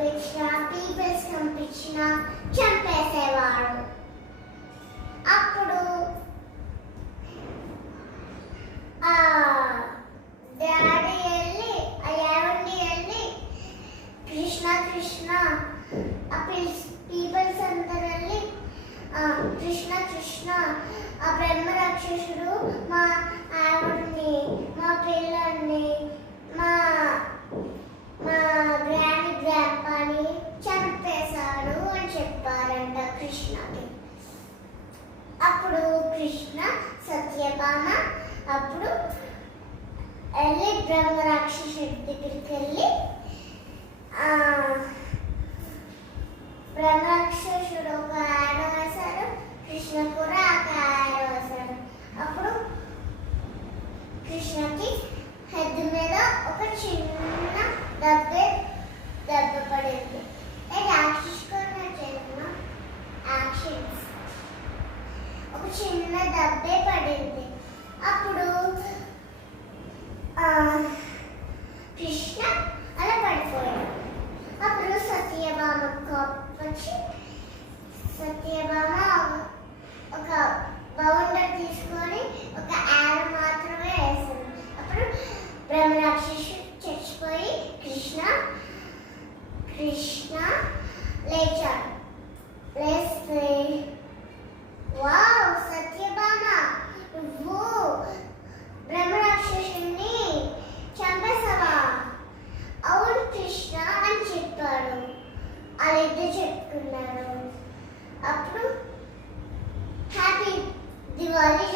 పంపించిన పీపుల్స్ పంపించిన చంపేసేవాడు. అప్పుడు డాడీ వెళ్ళి ఏమండి వెళ్ళి కృష్ణ కృష్ణ పీపుల్స్ అందరు వెళ్ళి కృష్ణ కృష్ణ ఆ బ్రహ్మ రాక్షసుడు మా ఆవిడ్ని మా పిల్లల్ని మా గ్రాండ్ గ్రాండ్పాని చంపేశాడు అని చెప్పారంట కృష్ణకి. అప్పుడు కృష్ణ సత్యభామ అప్పుడు వెళ్ళి బ్రహ్మ రాక్షసుడి దగ్గరికి వెళ్ళి బ్రహ్మ రాక్షసుడు ఒక ఆడ వేశాడు, కృష్ణ కూడా ఒక ఆడ వేశాడు. అప్పుడు కృష్ణకి హెడ్ మీద ఒక చిన్న దెబ్బ పడింది. యాక్షన్స్ ఒక చిన్న దెబ్బే పడింది. అప్పుడు కృష్ణ అలా పడిపోయాడు. అప్పుడు సత్యభామ వచ్చి సత్యభామ ఒక బౌండర్ తీసుకొని ఒక యాడ్ మాత్రమే వేసింది. అప్పుడు బ్రహ్మరాక్షసుడు చచ్చిపోయి కృష్ణ లేచాడు. లేస్తే వావ్ సత్యభామ నువ్వు బ్రహ్మరాక్షసుని చంపేసావా? అవును కృష్ణ అని చెప్పాడు. వాళ్ళిద్దరు చెప్పుకున్నారు. అప్పుడు హ్యాపీ దివాళీ